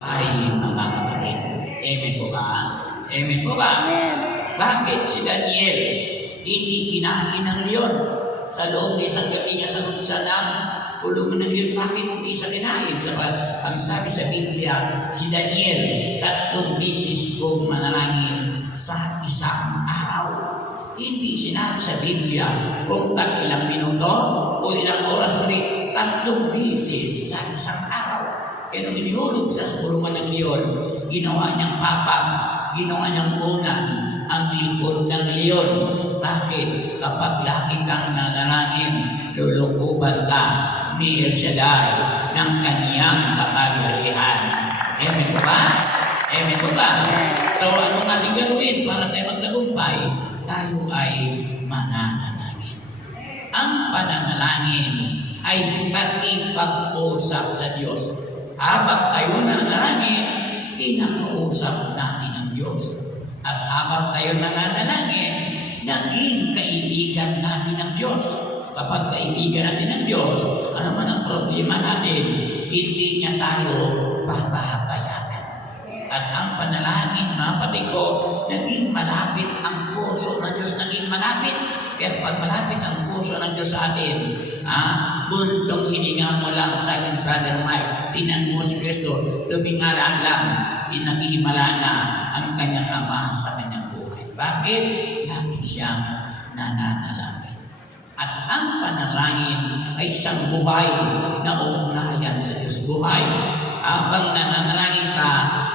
Ay, mga kapatid. Amen po ba? Amen po ba? Amen. Bakit si Daniel hindi kinain ng leon? Sa loob ng isang gabi niya sa kulungan ng leon, bakit hindi siya kinain? Sabat, ang sabi sa Biblia, si Daniel 3 bisis kong manalangin sa isang araw. Hindi sinabi sa Biblia kung ilang minuto o ilang oras, kundi 3 bisis sa isang araw. Kaya nung inihulog siya sa kulungan ng leon, ginawa niyang papag, ginawa niyang unan ang likod ng leon. Bakit? Kapag lagi kang nanalangin, lulukuban ka ni El Shaddai ng kaniyang kapangyarihan. Amen po ba? Amen po ba? So, anong ating gawin para tayo magtagumpay? Tayo ay mananalangin. Ang pananalangin ay pakipag-usap sa Diyos. Habang tayo nanalangin, kinakausap natin ang Diyos. At habang tayo nananalangin, naging kaibigan natin ang Diyos. Kapag kaibigan natin ang Diyos, ano man ang problema natin, hindi niya tayo papahabayanan. At ang panalangin, mga kapatid ko, naging malapit ang puso ng Diyos, naging malapit. Kaya pag malapit ang puso ng Diyos sa atin, buntong hininga mo lang sa akin, Brother Mike, tinan mo si Kristo, tumingala lang, inaghihimala na ang kanyang Ama sa kanyang buhay. Bakit? Lagi siyang nananalangin. At ang panalangin ay isang buhay na ugnayan sa Diyos. Buhay. Habang nananalangin ka,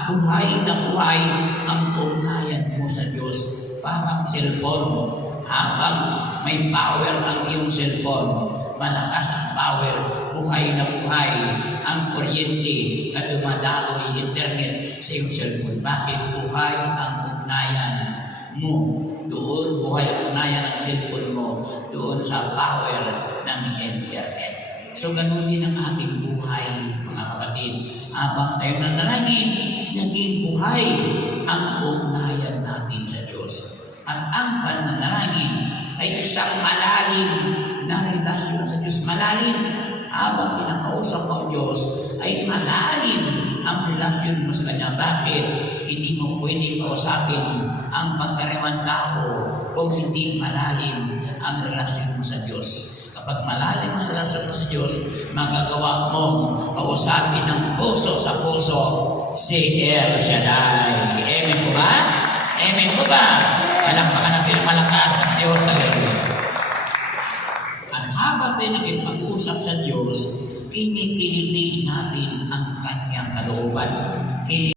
buhay na buhay ang ugnayan mo sa Diyos. Parang cellphone. Habang may power ang iyong cellphone, malakas ang power, buhay na buhay ang kuryente na dumadaloy internet sa iyong cellphone. Bakit? Buhay ang ugnayan mo. Doon, buhay ang ugnayan ng cellphone mo, doon sa power ng internet. So, ganun din ang ating buhay, mga kapatid. Habang tayo nanalangin, naging buhay ang ugnayan natin sa Diyos. At ang pananalangin ay isang malalim na relasyon sa Diyos. Malalim. Habang kinakausap ang Diyos, ay malalim ang relasyon mo sa Kanya. Bakit? Hindi mo pwedeng kausapin ang pagkariwan tao kung hindi malalim ang relasyon mo sa Diyos. Kapag malalim ang relasyon mo sa Diyos, magagawa mong kausapin ng puso sa puso si El Shaddai. Amen po ba? Amen po ba? Palakpakan na pinamalakas ng Diyos. Hallelujah. At habang tayo nakipag-usap sa Diyos, kinikiliti natin ang kanyang kalooban.